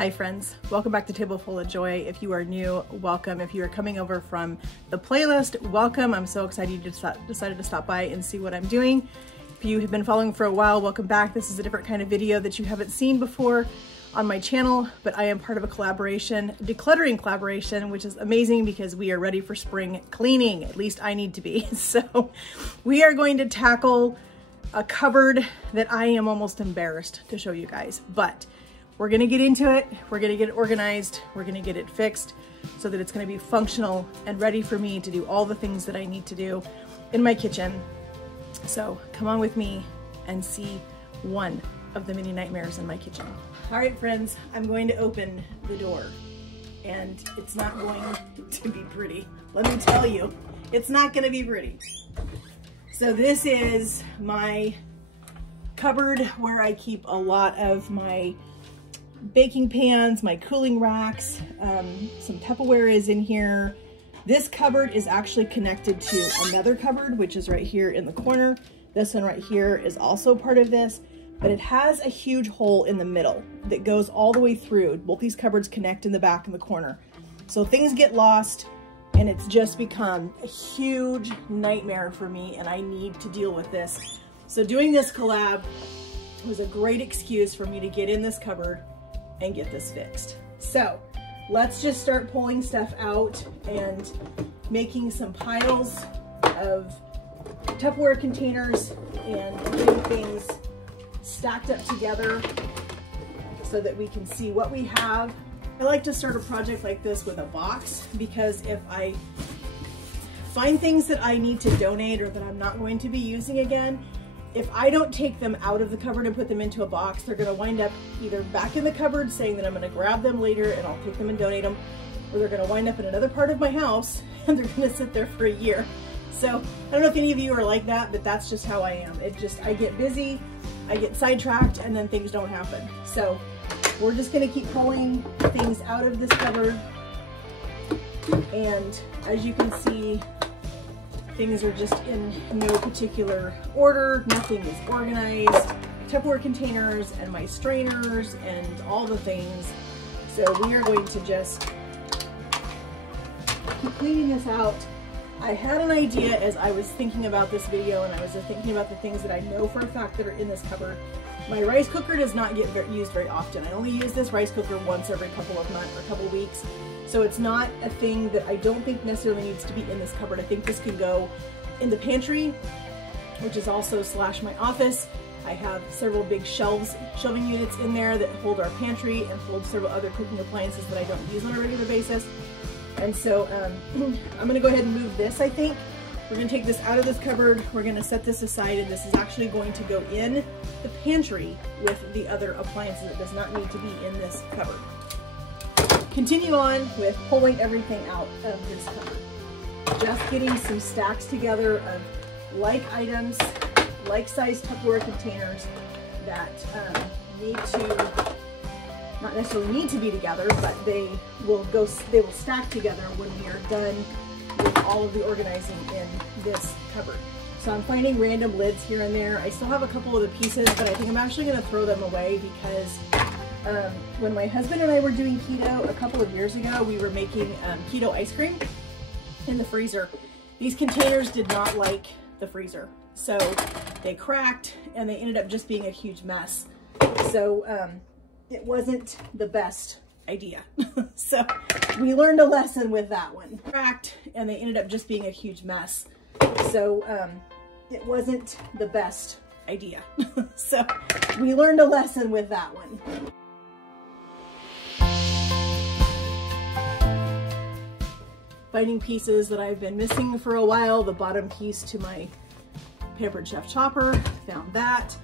Hi friends, welcome back to Table Full of Joy. If you are new, welcome. If you are coming over from the playlist, welcome. I'm so excited you decided to stop by and see what I'm doing. If you have been following for a while, welcome back. This is a different kind of video that you haven't seen before on my channel, but I am part of a collaboration, decluttering collaboration, which is amazing because we are ready for spring cleaning. At least I need to be. So we are going to tackle a cupboard that I am almost embarrassed to show you guys, but we're gonna get into it. We're gonna get it organized. We're gonna get it fixed so that it's gonna be functional and ready for me to do all the things that I need to do in my kitchen. So come on with me and see one of the many nightmares in my kitchen. All right, friends, I'm going to open the door and it's not going to be pretty. Let me tell you, it's not gonna be pretty. So this is my cupboard where I keep a lot of my baking pans, my cooling racks, some Tupperware is in here. This cupboard is actually connected to another cupboard, which is right here in the corner. This one right here is also part of this, but it has a huge hole in the middle that goes all the way through. Both these cupboards connect in the back and the corner. So things get lost and it's just become a huge nightmare for me and I need to deal with this. So doing this collab was a great excuse for me to get in this cupboard and get this fixed. So let's just start pulling stuff out and making some piles of Tupperware containers and getting things stacked up together so that we can see what we have. I like to start a project like this with a box because if I find things that I need to donate or that I'm not going to be using again, if I don't take them out of the cupboard and put them into a box, they're gonna wind up either back in the cupboard saying that I'm gonna grab them later and I'll take them and donate them, or they're gonna wind up in another part of my house and they're gonna sit there for a year. So I don't know if any of you are like that, but that's just how I am. I get busy, I get sidetracked, and then things don't happen. So we're just gonna keep pulling things out of this cupboard. And as you can see, things are just in no particular order. Nothing is organized. Tupperware containers and my strainers and all the things. So we are going to just keep cleaning this out. I had an idea as I was thinking about this video and I was thinking about the things that I know for a fact that are in this cupboard. My rice cooker does not get used very often. I only use this rice cooker once every couple of months or couple of weeks. So it's not a thing that I don't think necessarily needs to be in this cupboard. I think this can go in the pantry, which is also / my office. I have several big shelving units in there that hold our pantry and hold several other cooking appliances that I don't use on a regular basis. And so I'm gonna go ahead and move this, I think. We're gonna take this out of this cupboard. We're gonna set this aside and this is actually going to go in the pantry with the other appliances. It does not need to be in this cupboard. Continue on with pulling everything out of this cupboard. Just getting some stacks together of like items, like size Tupperware containers that not necessarily need to be together, but they will stack together when we are done with all of the organizing in this cupboard. So I'm finding random lids here and there. I still have a couple of the pieces, but I think I'm actually gonna throw them away because when my husband and I were doing keto a couple of years ago, we were making keto ice cream in the freezer. These containers did not like the freezer. So they cracked and they ended up just being a huge mess. So it wasn't the best idea. So we learned a lesson with that one. Cracked and they ended up just being a huge mess. So it wasn't the best idea. So we learned a lesson with that one. Finding pieces that I've been missing for a while. The bottom piece to my Pampered Chef chopper, found that.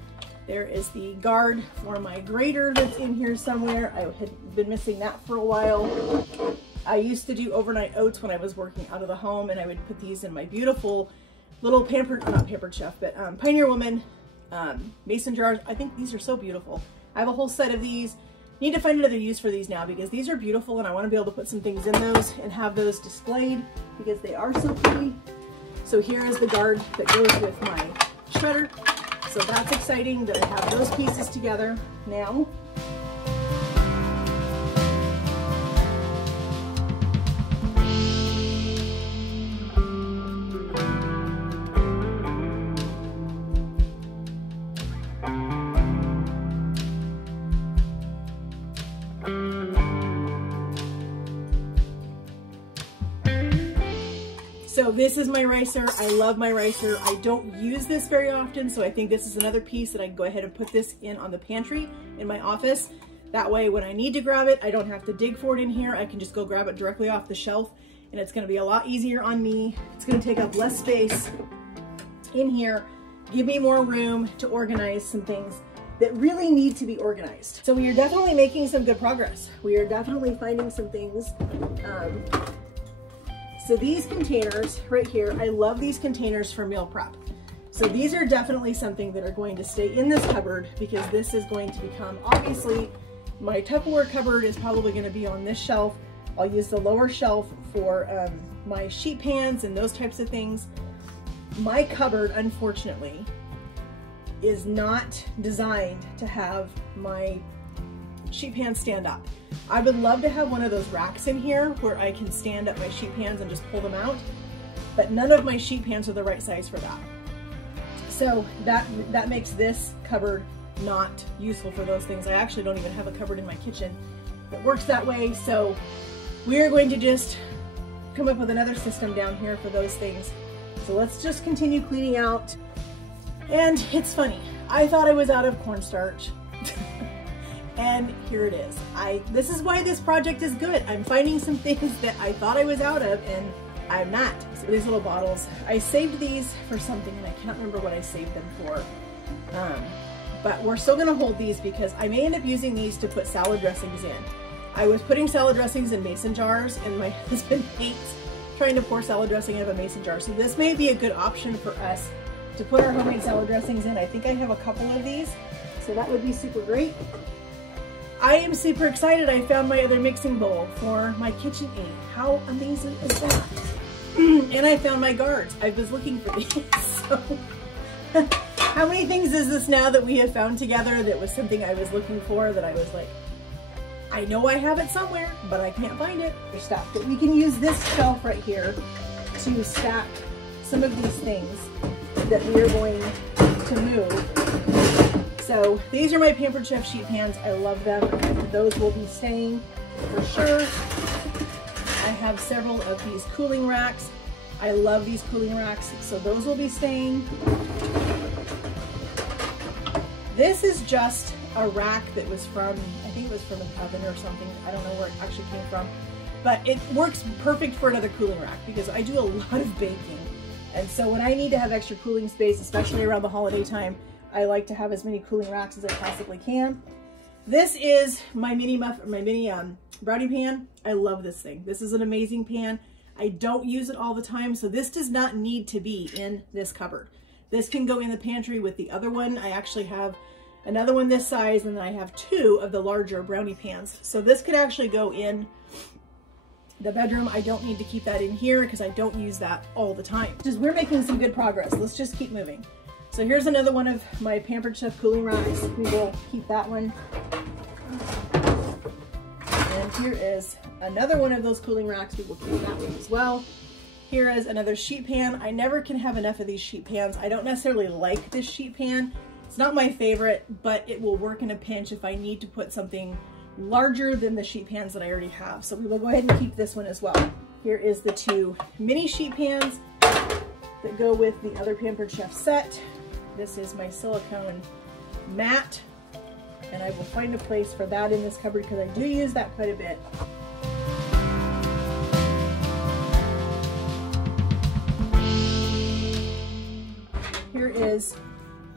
There is the guard for my grater that's in here somewhere. I had been missing that for a while. I used to do overnight oats when I was working out of the home and I would put these in my beautiful little not Pampered Chef, but Pioneer Woman mason jars. I think these are so beautiful. I have a whole set of these. Need to find another use for these now because these are beautiful and I want to be able to put some things in those and have those displayed because they are so pretty. So here is the guard that goes with my shredder. So that's exciting that I have those pieces together now. So this is my ricer. I love my ricer. I don't use this very often, so I think this is another piece that I can go ahead and put this in on the pantry in my office. That way when I need to grab it, I don't have to dig for it in here. I can just go grab it directly off the shelf, and it's gonna be a lot easier on me. It's gonna take up less space in here, give me more room to organize some things that really need to be organized. So we are definitely making some good progress. We are definitely finding some things. So these containers right here, I love these containers for meal prep. So these are definitely something that are going to stay in this cupboard, because this is going to become, obviously, my Tupperware cupboard is probably gonna be on this shelf. I'll use the lower shelf for my sheet pans and those types of things. My cupboard, unfortunately, is not designed to have my sheet pans stand up. I would love to have one of those racks in here where I can stand up my sheet pans and just pull them out, but none of my sheet pans are the right size for that. So that makes this cupboard not useful for those things. I actually don't even have a cupboard in my kitchen that works that way, so we're going to just come up with another system down here for those things. So let's just continue cleaning out. And it's funny, I thought I was out of cornstarch. And here it is. This is why this project is good. I'm finding some things that I thought I was out of, and I'm not. So these little bottles, I saved these for something, and I cannot remember what I saved them for. But we're still gonna hold these because I may end up using these to put salad dressings in. I was putting salad dressings in mason jars, and my husband hates trying to pour salad dressing out of a mason jar. So this may be a good option for us to put our homemade salad dressings in. I think I have a couple of these, so that would be super great. I am super excited. I found my other mixing bowl for my KitchenAid. How amazing is that? And I found my guards. I was looking for these. So how many things is this now that we have found together that was something I was looking for, that I was like, I know I have it somewhere, but I can't find it. Or stuff. But we can use this shelf right here to stack some of these things that we are going to move. So these are my Pampered Chef sheet pans. I love them. Those will be staying for sure. I have several of these cooling racks. I love these cooling racks, so those will be staying. This is just a rack that was from, I think it was from an oven or something. I don't know where it actually came from, but it works perfect for another cooling rack because I do a lot of baking. And so when I need to have extra cooling space, especially around the holiday time, I like to have as many cooling racks as I possibly can. This is my mini brownie pan. I love this thing. This is an amazing pan. I don't use it all the time, so this does not need to be in this cupboard. This can go in the pantry with the other one. I actually have another one this size, and then I have two of the larger brownie pans. So this could actually go in the bedroom. I don't need to keep that in here because I don't use that all the time. Just, we're making some good progress. Let's just keep moving. So here's another one of my Pampered Chef cooling racks. We will keep that one. And here is another one of those cooling racks. We will keep that one as well. Here is another sheet pan. I never can have enough of these sheet pans. I don't necessarily like this sheet pan. It's not my favorite, but it will work in a pinch if I need to put something larger than the sheet pans that I already have. So we will go ahead and keep this one as well. Here is the two mini sheet pans that go with the other Pampered Chef set. This is my silicone mat, and I will find a place for that in this cupboard because I do use that quite a bit. Here is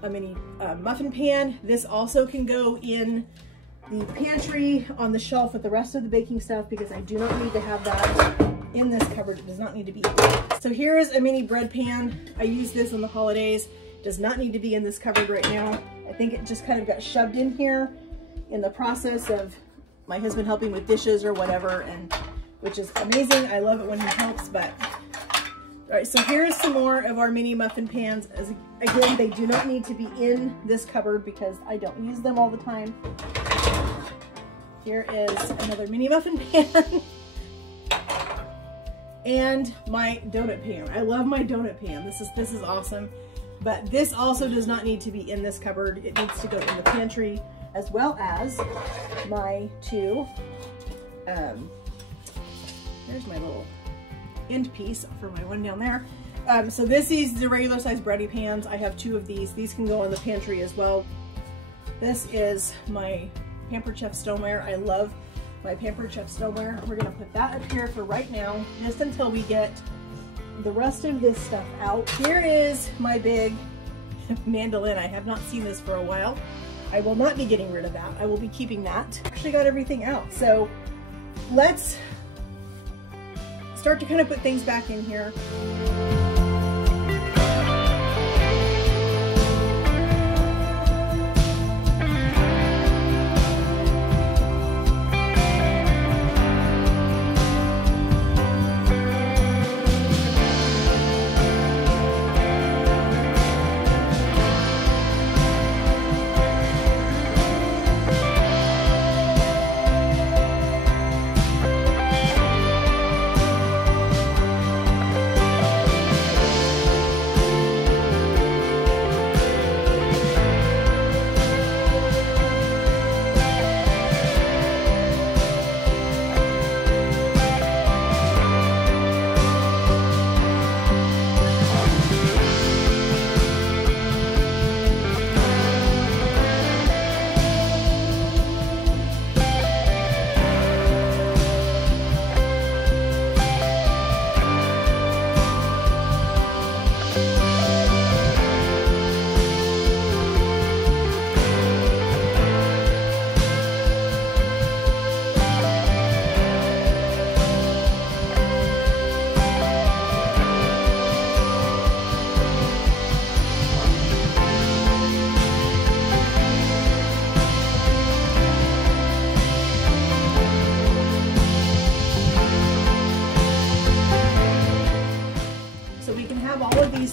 a mini muffin pan. This also can go in the pantry on the shelf with the rest of the baking stuff because I do not need to have that in this cupboard. It does not need to be. So here is a mini bread pan. I use this on the holidays. Does not need to be in this cupboard right now. I think it just kind of got shoved in here in the process of my husband helping with dishes or whatever, and which is amazing. I love it when he helps, but all right, so here's some more of our mini muffin pans. As again, they do not need to be in this cupboard because I don't use them all the time. Here is another mini muffin pan. And my donut pan. I love my donut pan. This is awesome. But this also does not need to be in this cupboard. It needs to go in the pantry, as well as my two, here's my little end piece for my one down there. So this is the regular size bready pans. I have 2 of these. These can go in the pantry as well. This is my Pampered Chef stoneware. I love my Pampered Chef stoneware. We're gonna put that up here for right now, just until we get the rest of this stuff out. Here is my big mandolin. I have not seen this for a while. I will not be getting rid of that. I will be keeping that. Actually got everything out. So let's start to kind of put things back in here.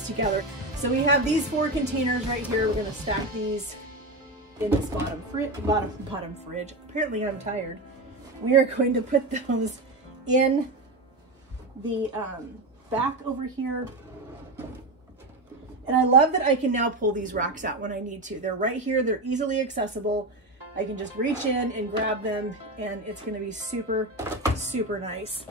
Together. So we have these 4 containers right here. We're going to stack these in this bottom fridge. Apparently I'm tired. We are going to put those in the back over here. And I love that I can now pull these racks out when I need to. They're right here. They're easily accessible. I can just reach in and grab them, and it's going to be super, super nice.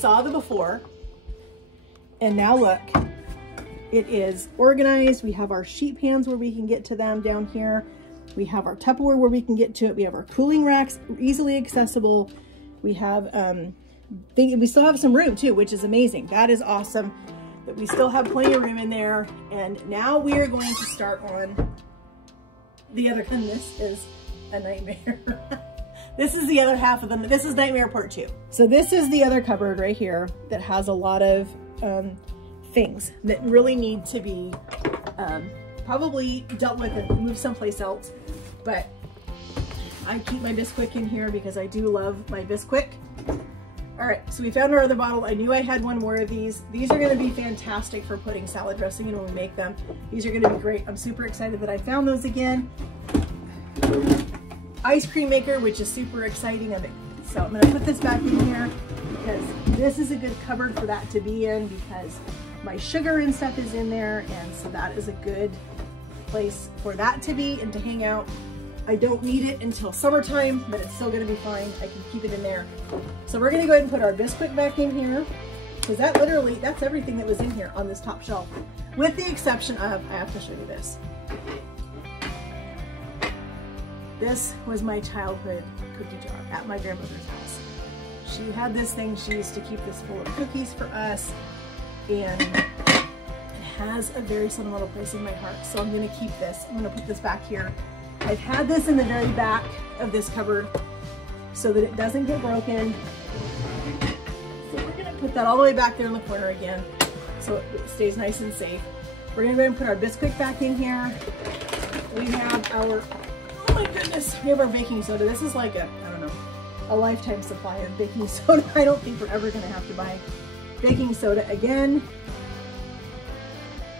Saw the before, and now look, it is organized. We have our sheet pans where we can get to them down here. We have our Tupperware where we can get to it. We have our cooling racks, easily accessible. We have, we still have some room too, which is amazing. That is awesome that we still have plenty of room in there. And now we are going to start on the other, and this is a nightmare. This is the other half of them. This is nightmare part 2. So this is the other cupboard right here that has a lot of things that really need to be probably dealt with and moved someplace else. But I keep my Bisquick in here because I do love my Bisquick. All right, so we found our other bottle. I knew I had one more of these. These are gonna be fantastic for putting salad dressing in when we make them. These are gonna be great. I'm super excited that I found those again. Ice cream maker, which is super exciting. So I'm gonna put this back in here because this is a good cupboard for that to be in, because my sugar and stuff is in there, and so that is a good place for that to be and to hang out. I don't need it until summertime, but it's still gonna be fine. I can keep it in there. So we're gonna go ahead and put our Bisquick back in here, because that literally, that's everything that was in here on this top shelf, with the exception of, I have to show you this. This was my childhood cookie jar at my grandmother's house. She had this thing, she used to keep this full of cookies for us, and it has a very sentimental place in my heart. So I'm gonna keep this. I'm gonna put this back here. I've had this in the very back of this cupboard so that it doesn't get broken. So we're gonna put that all the way back there in the corner again so it stays nice and safe. We're gonna go ahead and put our Bisquick back in here. We have our, oh my goodness, we have our baking soda. This is like a, I don't know, a lifetime supply of baking soda. I don't think we're ever gonna have to buy baking soda again.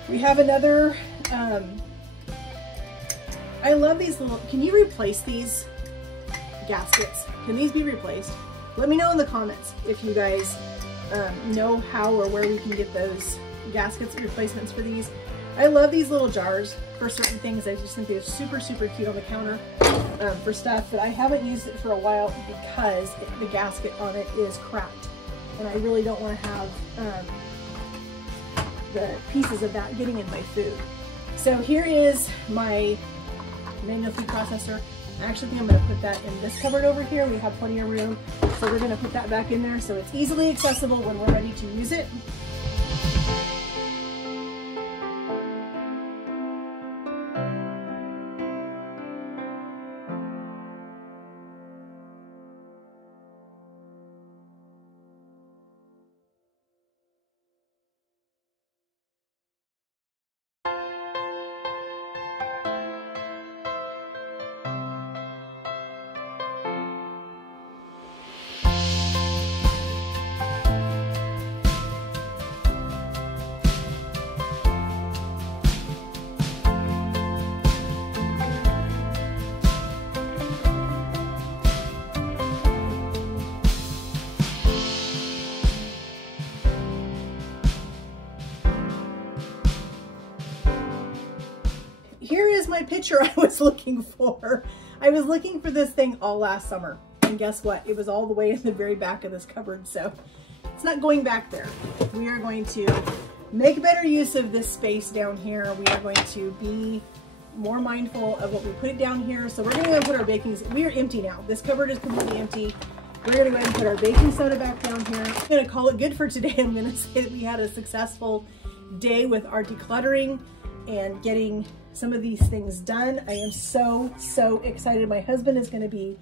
We have another, I love these little, can you replace these gaskets? Can these be replaced? Let me know in the comments if you guys know how or where we can get those gaskets replacements for these. I love these little jars for certain things. I just think they're super, super cute on the counter for stuff, but I haven't used it for a while because the gasket on it is cracked. And I really don't want to have the pieces of that getting in my food. So here is my manual food processor. I actually think I'm going to put that in this cupboard over here. We have plenty of room, so we're going to put that back in there so it's easily accessible when we're ready to use it. Here is my picture I was looking for. I was looking for this thing all last summer, and guess what? It was all the way in the very back of this cupboard, so it's not going back there. We are going to make better use of this space down here. We are going to be more mindful of what we put down here. So we're going to go and put our baking, we are empty now. This cupboard is completely empty. We're going to go ahead and put our baking soda back down here. I'm going to call it good for today. I'm going to say that we had a successful day with our decluttering and getting some of these things done. I am so, so excited. My husband is going to be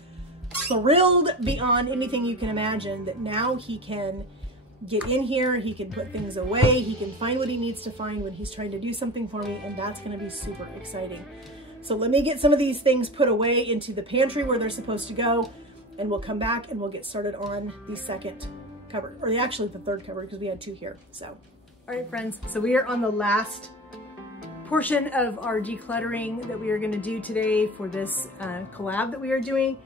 thrilled beyond anything you can imagine that now he can get in here, he can put things away, he can find what he needs to find when he's trying to do something for me, and that's going to be super exciting. So let me get some of these things put away into the pantry where they're supposed to go, and we'll come back and we'll get started on the second cupboard, or actually the third cupboard, because we had two here. So, all right, friends, so we are on the last portion of our decluttering that we are going to do today for this collab that we are doing.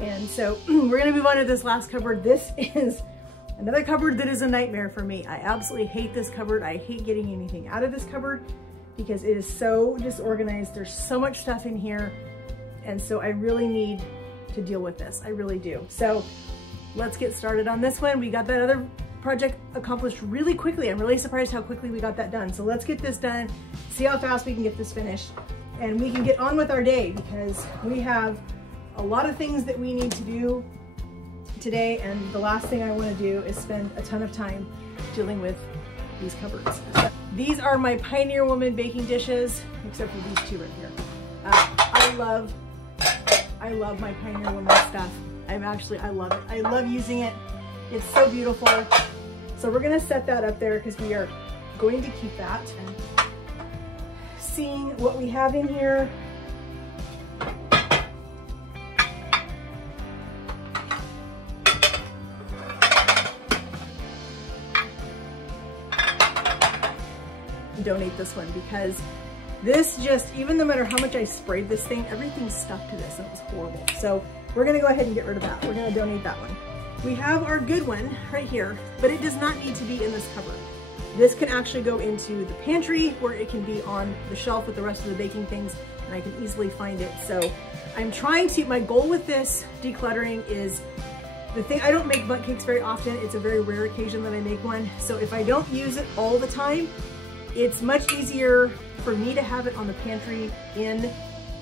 And so we're going to move on to this last cupboard. This is another cupboard that is a nightmare for me. I absolutely hate this cupboard. I hate getting anything out of this cupboard because it is so disorganized. There's so much stuff in here. And so I really need to deal with this. I really do. So let's get started on this one. We got that other project accomplished really quickly. I'm really surprised how quickly we got that done. So let's get this done, see how fast we can get this finished, and we can get on with our day because we have a lot of things that we need to do today, and the last thing I want to do is spend a ton of time dealing with these cupboards. These are my Pioneer Woman baking dishes, except for these two right here. I love my Pioneer Woman stuff. I love it. I love using it. It's so beautiful. So we're gonna set that up there because we are going to keep that. And seeing what we have in here. Donate this one because this just, even no matter how much I sprayed this thing, everything stuck to this and it was horrible. So we're gonna go ahead and get rid of that. We're gonna donate that one. We have our good one right here, but it does not need to be in this cupboard. This can actually go into the pantry where it can be on the shelf with the rest of the baking things, and I can easily find it. So I'm trying to, my goal with this decluttering is the thing, I don't make bundt cakes very often. It's a very rare occasion that I make one. So if I don't use it all the time, it's much easier for me to have it on the pantry in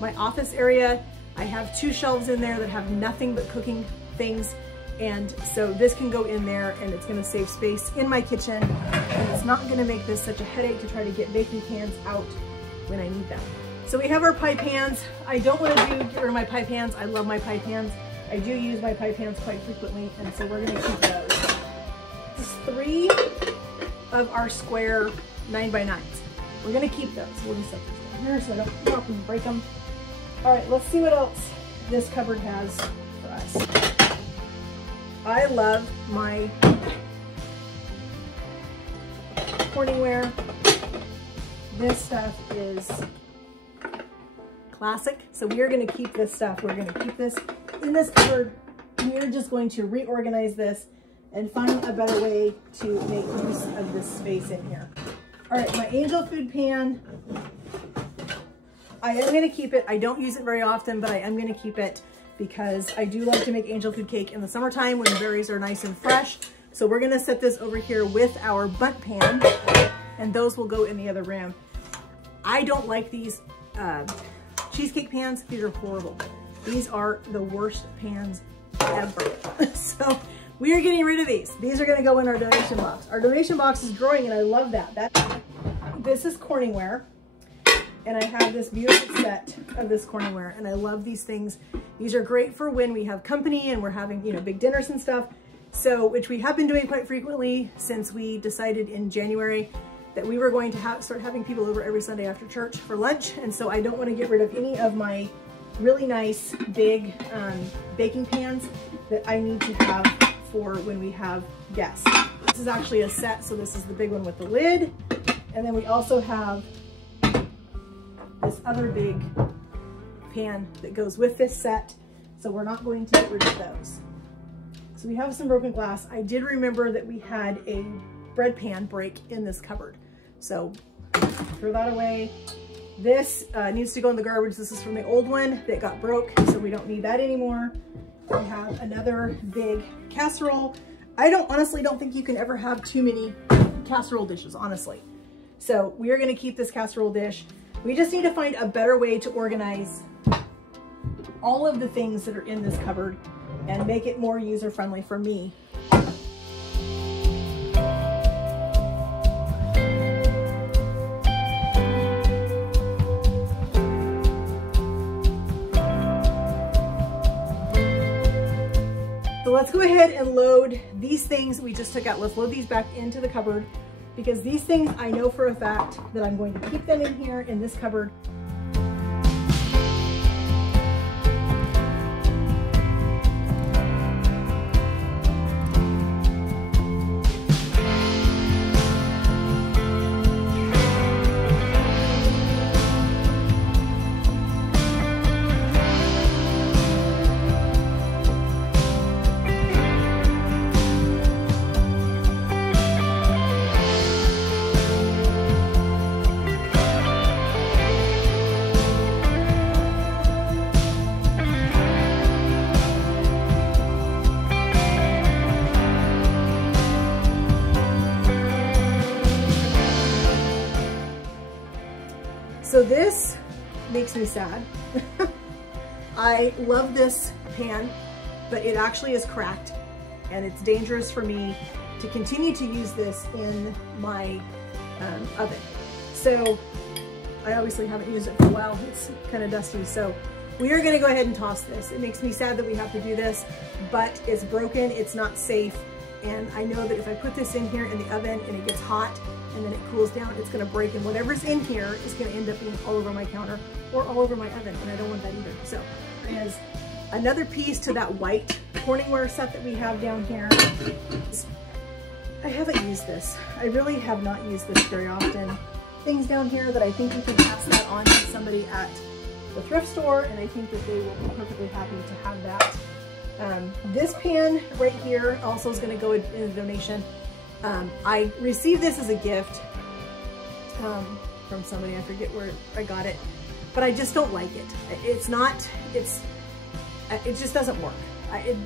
my office area. I have 2 shelves in there that have nothing but cooking things. And so this can go in there and it's gonna save space in my kitchen. And it's not gonna make this such a headache to try to get baking pans out when I need them. So we have our pie pans. I don't wanna get rid of my pie pans. I love my pie pans. I do use my pie pans quite frequently, and so we're gonna keep those. This is 3 of our square 9x9s. We're gonna keep those. We'll just set this down here so I don't drop and break them. All right, let's see what else this cupboard has for us. I love my Corningware. This stuff is classic. So we are gonna keep this stuff. We're gonna keep this in this cupboard. We're just going to reorganize this and find a better way to make use of this space in here. All right, my angel food pan. I am gonna keep it. I don't use it very often, but I am gonna keep it because I do like to make angel food cake in the summertime when berries are nice and fresh. So we're gonna set this over here with our bundt pan, and those will go in the other room. I don't like these cheesecake pans. These are horrible. These are the worst pans ever. So we are getting rid of these. These are gonna go in our donation box. Our donation box is growing and I love that. This is Corningware. And I have this beautiful set of this Corningware, and I love these things. These are great for when we have company and we're having, you know, big dinners and stuff. So, which we have been doing quite frequently since we decided in January that we were going to start having people over every Sunday after church for lunch. And so I don't want to get rid of any of my really nice big baking pans that I need to have for when we have guests. This is actually a set, so this is the big one with the lid. And then we also have this other big pan that goes with this set. So we're not going to get rid of those. So we have some broken glass. I did remember that we had a bread pan break in this cupboard. So throw that away. This needs to go in the garbage. This is from the old one that got broke, so we don't need that anymore. We have another big casserole. I honestly don't think you can ever have too many casserole dishes, honestly. So we are gonna keep this casserole dish. We just need to find a better way to organize all of the things that are in this cupboard and make it more user-friendly for me. So let's go ahead and load these things we just took out. Let's load these back into the cupboard, because these things I know for a fact that I'm going to keep them in here in this cupboard. So this makes me sad. I love this pan, but it actually is cracked, and it's dangerous for me to continue to use this in my oven. So I obviously haven't used it for a while. It's kind of dusty. So we are gonna go ahead and toss this. It makes me sad that we have to do this, but it's broken, it's not safe. And I know that if I put this in here in the oven and it gets hot and then it cools down, it's gonna break, and whatever's in here is gonna end up being all over my counter or all over my oven, and I don't want that either. So there's another piece to that white Corningware set that we have down here. I haven't used this. I really have not used this very often. Things down here that I think we can pass that on to somebody at the thrift store, and I think that they will be perfectly happy to have that. This pan right here also is going to go in a donation. I received this as a gift from somebody. I forget where I got it, but I just don't like it. It just doesn't work.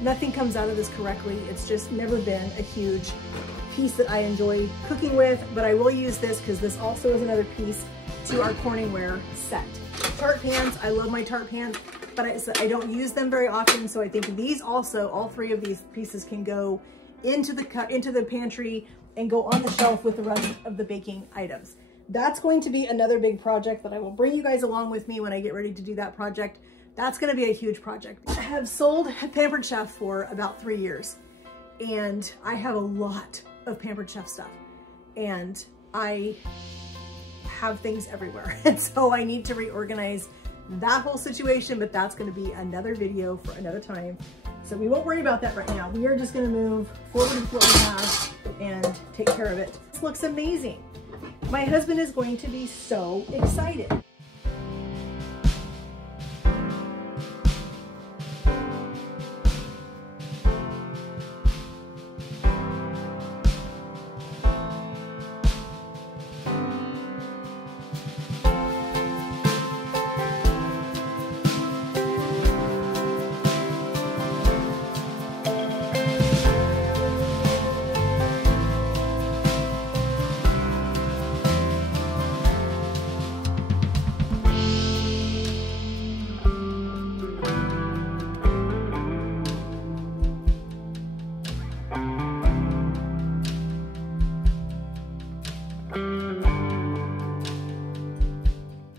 Nothing comes out of this correctly. It's just never been a huge piece that I enjoy cooking with, but I will use this because this also is another piece to our Corningware set. Tart pans, I love my tart pans. but I don't use them very often. So I think these also, all three of these pieces can go into the pantry and go on the shelf with the rest of the baking items. That's going to be another big project that I will bring you guys along with me when I get ready to do that project. That's going to be a huge project. I have sold Pampered Chef for about 3 years, and I have a lot of Pampered Chef stuff, and I have things everywhere. And so I need to reorganize that whole situation, but that's going to be another video for another time. So we won't worry about that right now. We are just going to move forward with what we have and take care of it. This looks amazing. My husband is going to be so excited.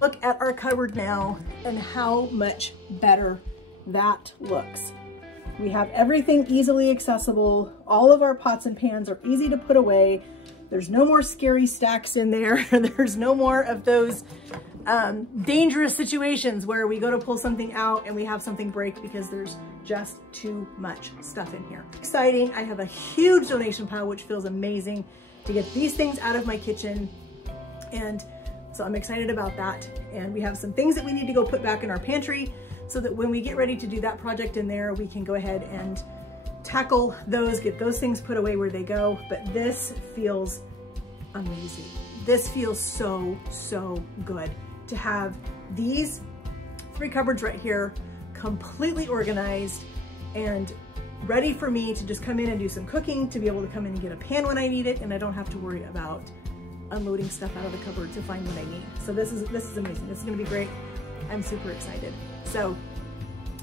Look at our cupboard now and how much better that looks. We have everything easily accessible. All of our pots and pans are easy to put away. There's no more scary stacks in there. There's no more of those dangerous situations where we go to pull something out and we have something break because there's just too much stuff in here. Exciting. I have a huge donation pile, which feels amazing to get these things out of my kitchen. And so I'm excited about that. And we have some things that we need to go put back in our pantry so that when we get ready to do that project in there, we can go ahead and tackle those, get those things put away where they go. But this feels amazing. This feels so, so good to have these 3 cupboards right here completely organized and ready for me to just come in and do some cooking, to be able to come in and get a pan when I need it, and I don't have to worry about unloading stuff out of the cupboard to find what I need. So this is amazing. This is gonna be great. I'm super excited. So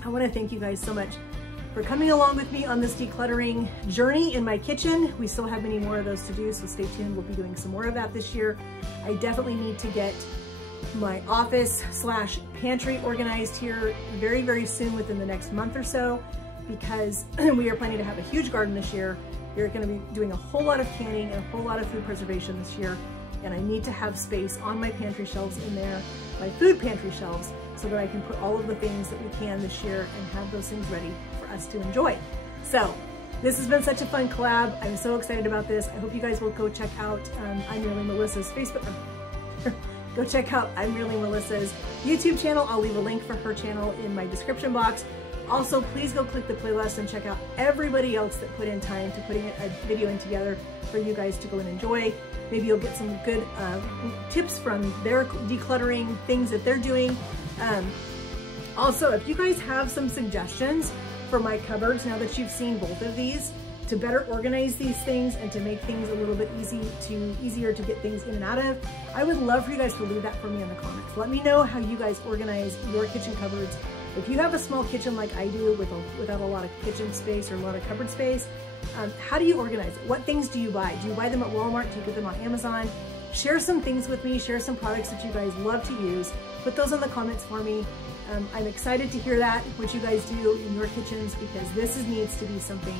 I wanna thank you guys so much for coming along with me on this decluttering journey in my kitchen. We still have many more of those to do, so stay tuned. We'll be doing some more of that this year. I definitely need to get my office / pantry organized here very, very soon, within the next month or so, because we are planning to have a huge garden this year. We're gonna be doing a whole lot of canning and a whole lot of food preservation this year. And I need to have space on my pantry shelves in there, my food pantry shelves, so that I can put all of the things that we can this year and have those things ready for us to enjoy. So this has been such a fun collab. I'm so excited about this. I hope you guys will go check out I'm Really Melissa's Facebook. Go check out I'm Really Melissa's YouTube channel. I'll leave a link for her channel in my description box. Also, please go click the playlist and check out everybody else that put in time to putting a video in together for you guys to go and enjoy. Maybe you'll get some good tips from their decluttering things that they're doing. Also, if you guys have some suggestions for my cupboards, now that you've seen both of these, to better organize these things and to make things a little bit easier to get things in and out of, I would love for you guys to leave that for me in the comments. Let me know how you guys organize your kitchen cupboards. If you have a small kitchen like I do without a lot of kitchen space or a lot of cupboard space, how do you organize it? What things do you buy? Do you buy them at Walmart? Do you get them on Amazon? Share some things with me. Share some products that you guys love to use. Put those in the comments for me. I'm excited to hear that, what you guys do in your kitchens, because this needs to be something.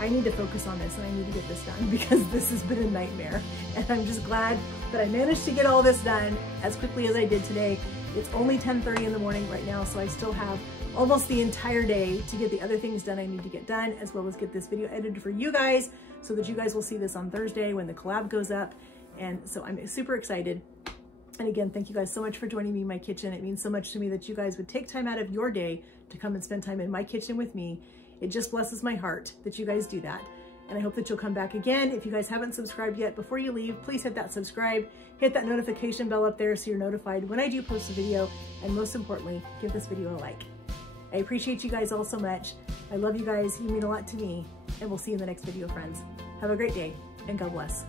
I need to focus on this and I need to get this done, because this has been a nightmare. And I'm just glad that I managed to get all this done as quickly as I did today. It's only 10:30 in the morning right now, so I still have almost the entire day to get the other things done I need to get done, as well as get this video edited for you guys so that you guys will see this on Thursday when the collab goes up. And so I'm super excited. And again, thank you guys so much for joining me in my kitchen. It means so much to me that you guys would take time out of your day to come and spend time in my kitchen with me. It just blesses my heart that you guys do that. And I hope that you'll come back again. If you guys haven't subscribed yet, before you leave, please hit that subscribe, hit that notification bell up there so you're notified when I do post a video. And most importantly, give this video a like. I appreciate you guys all so much. I love you guys. You mean a lot to me. And we'll see you in the next video, friends. Have a great day and God bless.